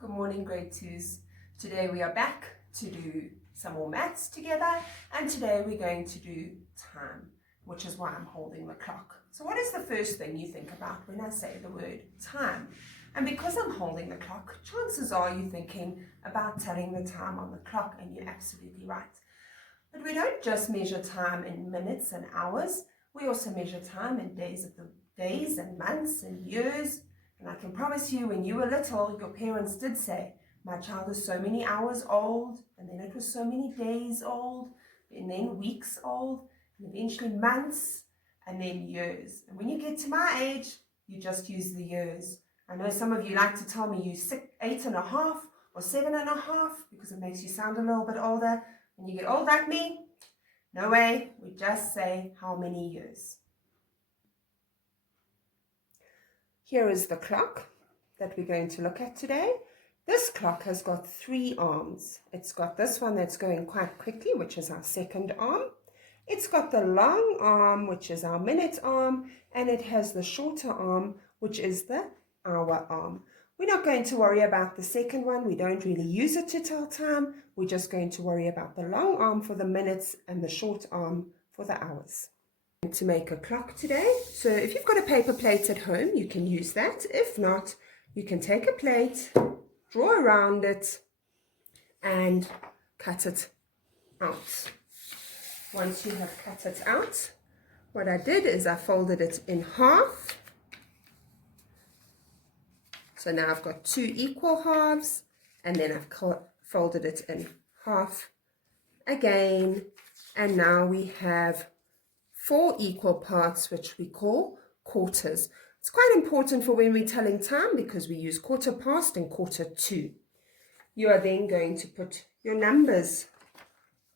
Good morning, grade twos. Today we are back to do some more maths together, and today we're going to do time, which is why I'm holding the clock. So what is the first thing you think about when I say the word time? And because I'm holding the clock, chances are you're thinking about telling the time on the clock, and you're absolutely right. But we don't just measure time in minutes and hours, we also measure time in days and months and years. And I can promise you, when you were little, your parents did say, my child is so many hours old, and then it was so many days old, and then weeks old, and eventually months, and then years. And when you get to my age, you just use the years. I know some of you like to tell me you're 8.5 or 7.5 because it makes you sound a little bit older. When you get old like me, no way, we just say how many years. Here is the clock that we're going to look at today. This clock has got 3 arms. It's got this one that's going quite quickly, which is our second arm. It's got the long arm, which is our minute arm, and it has the shorter arm, which is the hour arm. We're not going to worry about the second one. We don't really use it to tell time. We're just going to worry about the long arm for the minutes and the short arm for the hours. To make a clock today. So if you've got a paper plate at home, you can use that. If not, you can take a plate, draw around it, and cut it out. Once you have cut it out, what I did is I folded it in half. So now I've got 2 equal halves, and then I've folded it in half again, and now we have 4 equal parts, which we call quarters. It's quite important for when we're telling time because we use quarter past and quarter to. You are then going to put your numbers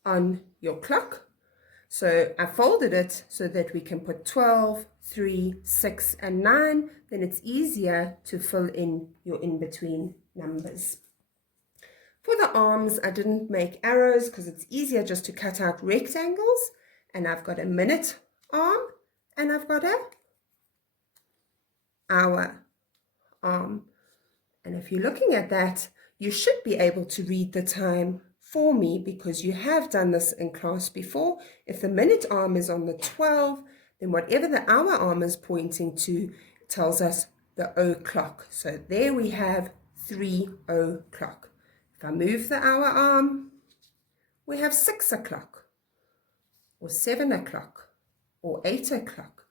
on your clock. So I folded it so that we can put 12, 3, 6, and 9. Then it's easier to fill in your in-between numbers. For the arms, I didn't make arrows because it's easier just to cut out rectangles. And I've got a minute arm, and I've got a hour arm. And if you're looking at that, you should be able to read the time for me because you have done this in class before. If the minute arm is on the 12, then whatever the hour arm is pointing to tells us the o'clock. So there we have 3 o'clock. If I move the hour arm, we have 6 o'clock. Or 7 o'clock, or 8 o'clock.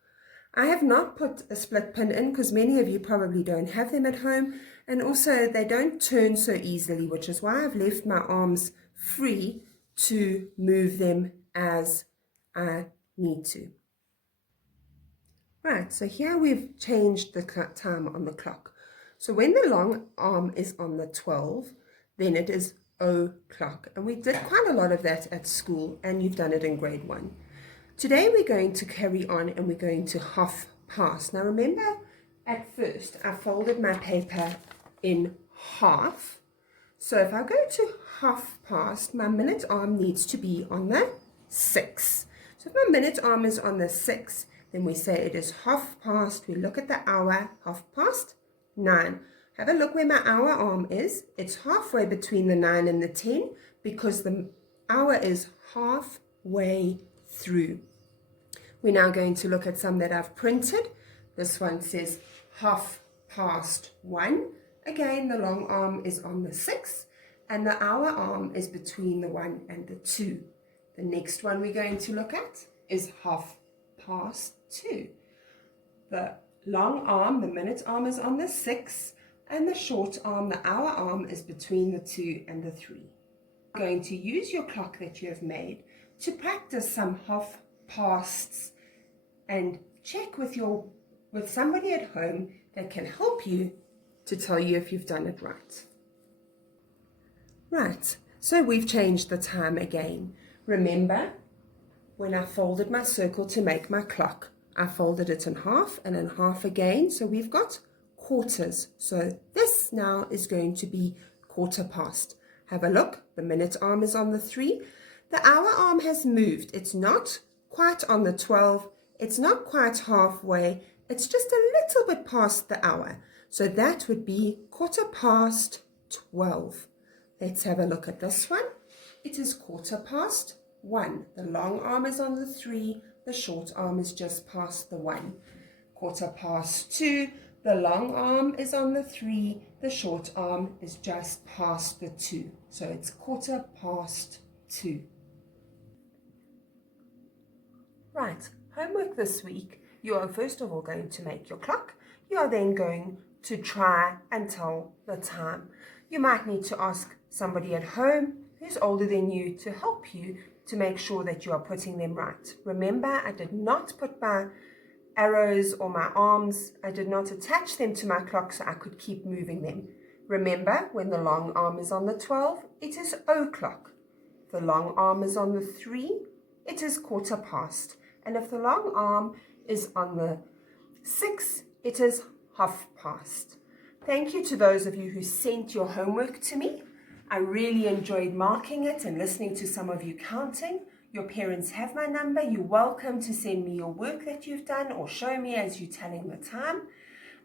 I have not put a split pin in because many of you probably don't have them at home, and also they don't turn so easily, which is why I've left my arms free to move them as I need to. Right, so here we've changed the time on the clock. So when the long arm is on the 12, then it is o'clock, and we did quite a lot of that at school, and you've done it in grade 1. Today we're going to carry on, and we're going to half past. Now remember, at first I folded my paper in half, so if I go to half past, my minute arm needs to be on the 6. So if my minute arm is on the 6, then we say it is half past. We look at the hour, 9:30. Have a look where my hour arm is. It's halfway between the 9 and the 10 because the hour is halfway through. We're now going to look at some that I've printed. This one says 1:30. Again, the long arm is on the 6 and the hour arm is between the 1 and the 2. The next one we're going to look at is 2:30. The long arm, the minute arm, is on the 6. And the short arm, the hour arm, is between the 2 and the 3. You're going to use your clock that you have made to practice some half pasts and check with somebody at home that can help you to tell you if you've done it right. Right, so we've changed the time again. Remember, when I folded my circle to make my clock, I folded it in half and in half again, so we've got quarters. So this now is going to be quarter past. Have a look. The minute arm is on the 3. The hour arm has moved. It's not quite on the 12. It's not quite halfway. It's just a little bit past the hour. So that would be quarter past 12. Let's have a look at this one. It is 1:15. The long arm is on the 3, the short arm is just past the 1. 2:15. The long arm is on the 3, the short arm is just past the 2. So it's 2:15. Right, homework this week. You are first of all going to make your clock. You are then going to try and tell the time. You might need to ask somebody at home who's older than you to help you to make sure that you are putting them right. Remember, I did not put my arrows or my arms, I did not attach them to my clock so I could keep moving them. Remember, when the long arm is on the 12, it is o'clock. If the long arm is on the 3, it is 1:15. And if the long arm is on the 6, it is 1/2. Thank you to those of you who sent your homework to me. I really enjoyed marking it and listening to some of you counting. Your parents have my number. You're welcome to send me your work that you've done or show me as you're telling the time.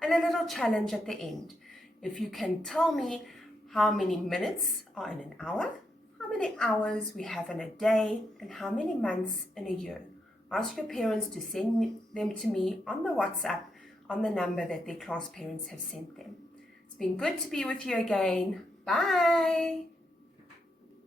And a little challenge at the end. If you can tell me how many minutes are in an hour, how many hours we have in a day, and how many months in a year. Ask your parents to send them to me on the WhatsApp on the number that their class parents have sent them. It's been good to be with you again. Bye.